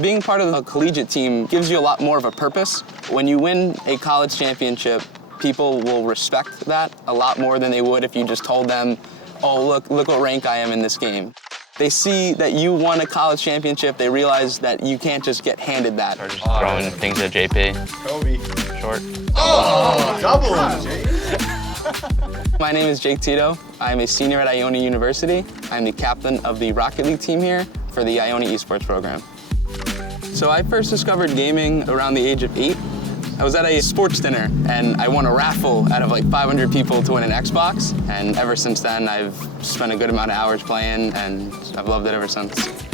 Being part of the collegiate team gives you a lot more of a purpose. When you win a college championship, people will respect that a lot more than they would if you just told them, oh, look what rank I am in this game. They see that you won a college championship, they realize that you can't just get handed that. Or just throwing things at JP. Kobe. Short. Oh, double, Jake. My name is Jake Teto. I'm a senior at Iona University. I'm the captain of the Rocket League team here for the Iona esports program. So I first discovered gaming around the age of 8. I was at a sports dinner and I won a raffle out of like 500 people to win an Xbox. And ever since then, I've spent a good amount of hours playing and I've loved it ever since.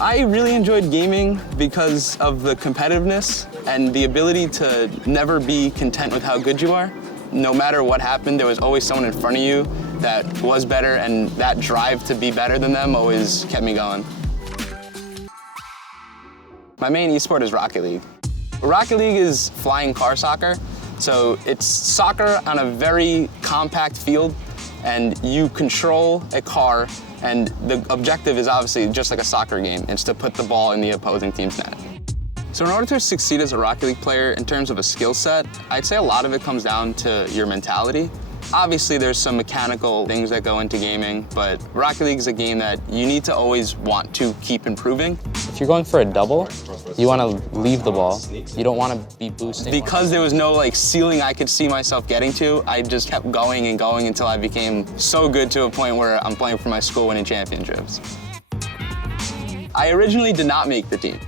I really enjoyed gaming because of the competitiveness and the ability to never be content with how good you are. No matter what happened, there was always someone in front of you that was better, and that drive to be better than them always kept me going. My main esport is Rocket League. Rocket League is flying car soccer, so it's soccer on a very compact field, and you control a car, and the objective is obviously just like a soccer game. It's to put the ball in the opposing team's net. So in order to succeed as a Rocket League player in terms of a skill set, I'd say a lot of it comes down to your mentality. Obviously, there's some mechanical things that go into gaming, but Rocket League is a game that you need to always want to keep improving. If you're going for a double, you want to leave the ball. You don't want to be boosting. Because there was no ceiling I could see myself getting to, I just kept going and going until I became so good to a point where I'm playing for my school winning championships. I originally did not make the team.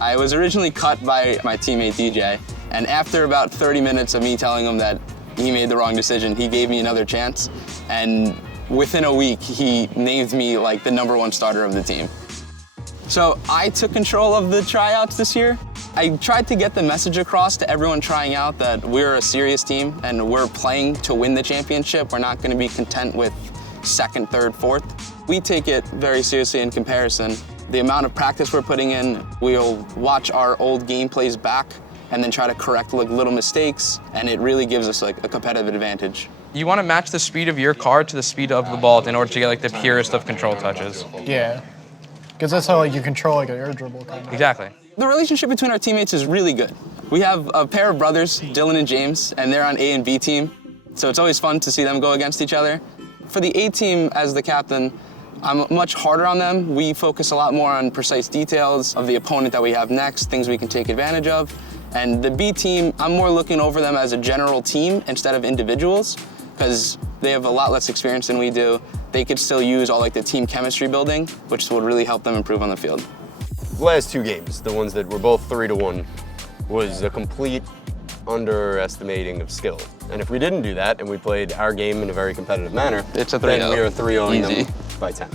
I was originally cut by my teammate DJ, and after about 30 minutes of me telling him that he made the wrong decision, he gave me another chance, and within a week, he named me like the #1 starter of the team. So I took control of the tryouts this year. I tried to get the message across to everyone trying out that we're a serious team and we're playing to win the championship. We're not gonna be content with second, third, fourth. We take it very seriously in comparison. The amount of practice we're putting in, we'll watch our old gameplays back and then try to correct little mistakes, and it really gives us a competitive advantage. You want to match the speed of your car to the speed of the ball in order to get the purest of control touches. Yeah, because that's how you control an air dribble kind of. Exactly. The relationship between our teammates is really good. We have a pair of brothers, Dylan and James, and they're on A and B team, so it's always fun to see them go against each other. For the A team, as the captain, I'm much harder on them. We focus a lot more on precise details of the opponent that we have next, things we can take advantage of. And the B team, I'm more looking over them as a general team instead of individuals, because they have a lot less experience than we do. They could still use all the team chemistry building, which would really help them improve on the field. The last 2 games, the ones that were both 3-1, was a complete underestimating of skill. And if we didn't do that and we played our game in a very competitive manner, it's a 3-0. Then we are 3-0 Easy. them by 10.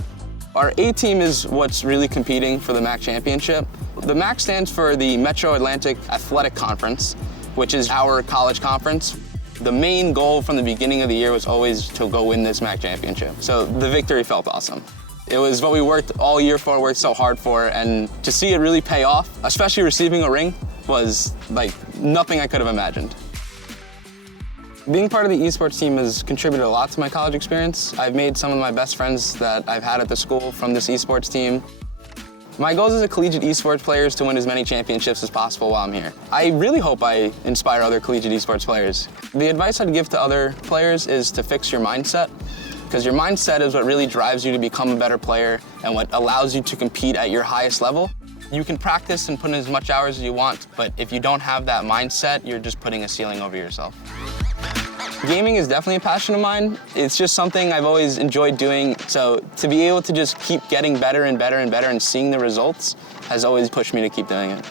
Our A team is what's really competing for the MAC championship. The MAC stands for the Metro Atlantic Athletic Conference, which is our college conference. The main goal from the beginning of the year was always to go win this MAC championship. So the victory felt awesome. It was what we worked all year for, worked so hard for, and to see it really pay off, especially receiving a ring, was nothing I could have imagined. Being part of the esports team has contributed a lot to my college experience. I've made some of my best friends that I've had at the school from this esports team. My goals as a collegiate esports player is to win as many championships as possible while I'm here. I really hope I inspire other collegiate esports players. The advice I'd give to other players is to fix your mindset, because your mindset is what really drives you to become a better player and what allows you to compete at your highest level. You can practice and put in as much hours as you want, but if you don't have that mindset, you're just putting a ceiling over yourself. Gaming is definitely a passion of mine. It's just something I've always enjoyed doing, so to be able to just keep getting better and better and better and seeing the results has always pushed me to keep doing it.